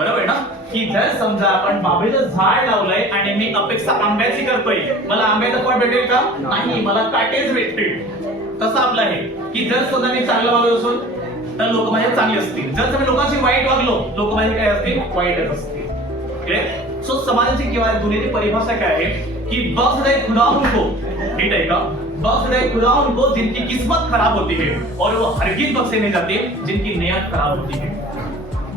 बरोबर ना? की जर समजा आपण बाभळीचं झाड लावलंय आणि मी अपेक्षा आंब्याची करतोय, मला आंब्याचं फळ भेटेल का? नाही, मला काटेच भेटतील. तसं आपलं आहे की जर स्वतः मी चांगलं वागलो असून तर लोक माझे चांगले असतील, जर मी लोकांशी वाईट वागलो लोक माझे काय असतील? वाईटच असतील. सो समाजाची किंवा दुनियेची परिभाषा काय आहे कि बख्श है खुदा उनको, ठीक है का? बख्श है खुदा उनको जिनकी किस्मत खराब होती है और वो हरगिज बख्शे नहीं जाते जिनकी नियत खराब होती है.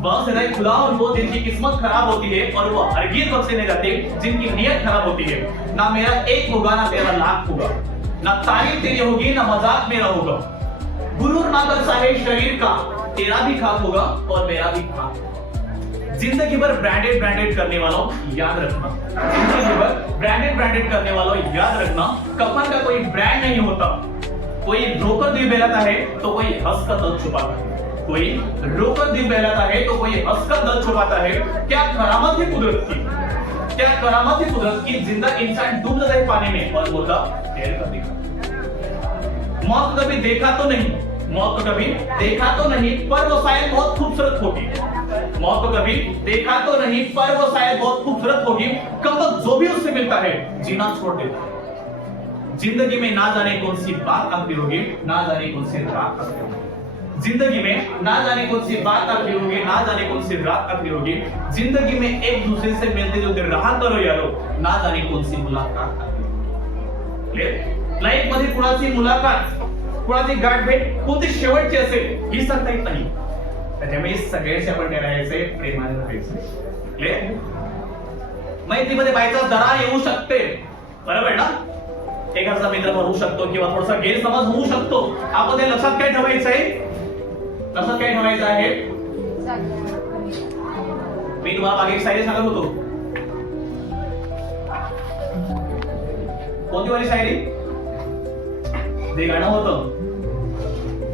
बख्श है खुदा उनको जिनकी किस्मत खराब होती है और वो हरगिज बख्शे नहीं जाते जिनकी नियत खराब होती है. ना मेरा एक होगा ना तेरा लाख होगा, ना तारीफ तेरी होगी ना मजाक मेरा होगा. गुरूर ना कर साहे शरीर का, तेरा भी खाक होगा और मेरा भी खाक. जिंदगी भर ब्रांडेड ब्रांडेड करने वालों याद रखना, जिंदगी भर ब्रांडेड ब्रांडेड करने वालों याद रखना, कफन का कोई ब्रांड नहीं होता. कोई रोकर दिल बहलाता है तो कोई हंसकर दर्द छुपाता है, कोई रोकर दिल बहलाता है तो कोई हंसकर दर्द छुपाता है. क्या करामत है कुदरत की, क्या करामत है कुदरत की. जिंदा इंसान डूब जाता है पानी में और मुर्दा तैर कर दिखा. मौत कभी देखा तो नहीं, मौत को कभी देखा तो नहीं, पर वो शायद बहुत खूबसूरत होगी. मौत को कभी देखा तो नहीं पर वो शायद बहुत खूबसूरत होगी. कब तक जो भी उससे मिलता है जीना छोड़ देता है. जिंदगी में ना जाने कौन सी बात आखिर होगी, ना जाने कौन सी रात आखिर होगी. जिंदगी में ना जाने कौन सी बात आखिर होगी, ना जाने कौन सी रात आखिर होगी. जिंदगी में एक दूसरे से मिलते जुलते रहा करो यारो, ना जाने कौन सी मुलाकात आखिर होगी. लाईफ मध्ये कुणाची मुलाकात, कुणाची गाठ भेट कोणती शेवटची असेल ही सांगता येत नाही. त्यामुळे सगळ्यांशी आपण काय राहायचंय? प्रेमाने राहायचंय. मैत्रीमध्ये बायचा दरार येऊ शकते, बरोबर ना? एखादा मित्र होऊ शकतो किंवा थोडासा गैरसमज होऊ शकतो. आपण ते लक्षात काय ठेवायचंय? लक्षात काय ठेवायचं आहे? मी तुम्हाला मागे एक शायरी सांगत होतो. कोणती वाली शायरी? जे गाणं होतं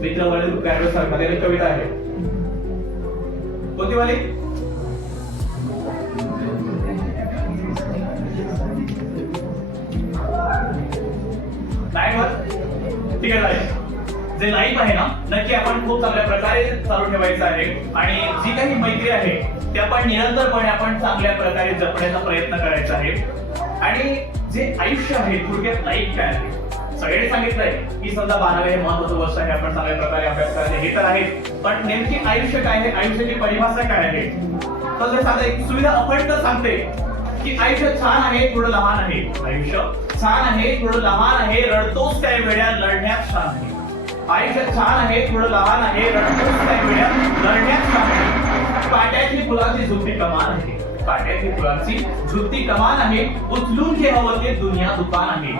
मित्र वडील कॅरल सारखा कविता आहे. कोणती वाली? ठीक आहे. जे लाईफ आहे ना नक्की आपण खूप चांगल्या प्रकारे चालू ठेवायचं आहे आणि जी काही मैत्री आहे ते आपण निरंतरपणे आपण चांगल्या प्रकारे जपण्याचा प्रयत्न करायचा आहे. आणि जे आयुष्य आहे थोडक्यात लाईफ काय आहे सगळ्यांनी सांगितलंय की समजा 12वे हे महत्त्वाचं वर्ष आहे, आपण चांगल्या प्रकारे अभ्यास करायचे हे तर आहे. पण नेमकी आयुष्य काय आहे, आयुष्याची परिभाषा काय आहे? तर ते साधं एक सुविधा अपंड सांगते की आयुष्य छान आहे थोडं लहान आहे. आयुष्य छान आहे थोडं लहान आहे, रडतोस काय वेळा लढण्यात छान आहे. आयुष्य छान आहे थोडं लहान आहे, रडतोस काय वेळा लढण्यात छान आहे. काट्याची फुलाची झुलती कमान आहे, काट्याची फुलाची झुलती कमान आहे. उचलून घे हवं ते दुनिया दुकान आहे.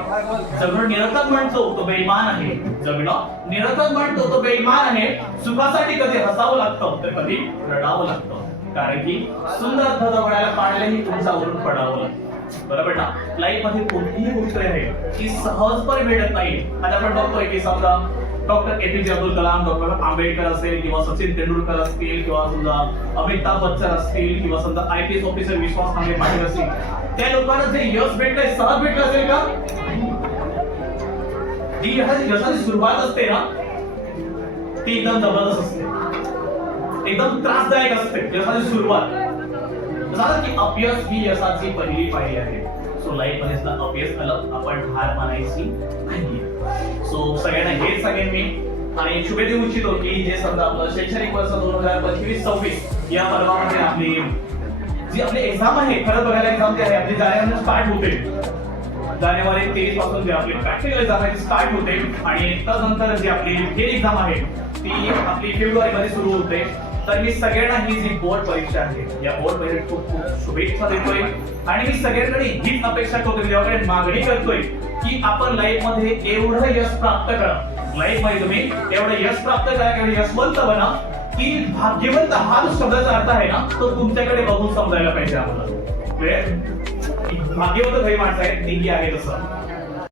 जगणं निरर्थक म्हणतो तो बेईमान आहे, जगणं निरर्थक म्हणतो तो बेईमान आहे. सुखासाठी कधी हसावं लागतं तर कधी रडावं लागतं, कारण की सुंदर धडधडायला पाण्यालाही तुमच्यावरून पडावं लागतं. बरोबर ना? लाईफ मध्ये कोणतीही गोष्ट आहे की सहजपणे भेटत नाही. आता आपण बघतोय की समजा doctor APJ Abdul Kalam, doctor Ambedkar असेल किंवा सचिन तेंडुलकर असतील किंवा समजा अमिताभ बच्चन असतील किंवा समजा आयपीएस ऑफिसर विश्वास नांगरे पाटील असतील, त्या लोकांना जे यश भेटलंय सहज भेटलं असेल का? जी यशाची सुरुवात असते ना ती एकदम जबरदस्त असते, एकदम त्रासदायक असते यशाची सुरुवात. झालं की अपयश ही यशाची पहिली पायरी आहे. सो लाईफ मध्ये सुद्धा अपयश आलं आपण हार मानायची नाही. सो सगळ्यांना हेच सांगेन मी आणि शुभे देऊ इच्छितो की जे समजा आपलं शैक्षणिक वर्ष 2025-26 या पर्वामध्ये आपली जी आपली एक्झाम आहे, खरं बघायला एक्झाम जी आहे आपली जानेवारी स्टार्ट होते. जानेवारी 23 पासून जी आपली प्रॅक्टिकल एक्झाम आहे ती स्टार्ट होते आणि त्यानंतर जी आपली थिअरी एक्झाम आहे ती आपली फेब्रुवारी मध्ये सुरू होते. तर मी सगळ्यांना ही जी बोर्ड परीक्षा आहे या बोर्ड परीक्षेत खूप खूप शुभेच्छा देतोय आणि मी सगळ्यांकडे हीच अपेक्षा करतोय, देवाकडे मागणी करतोय की आपण लाईफ मध्ये एवढं यश प्राप्त करा, लाईफ मध्ये तुम्ही एवढं यश प्राप्त करा किंवा यशवंत बना की भाग्यवंत हा जो शब्दाचा अर्थ आहे ना तो तुमच्याकडे बघून समजायला पाहिजे आम्हाला. भाग्यवंत काही माणसं आहेत तेही आहे तसं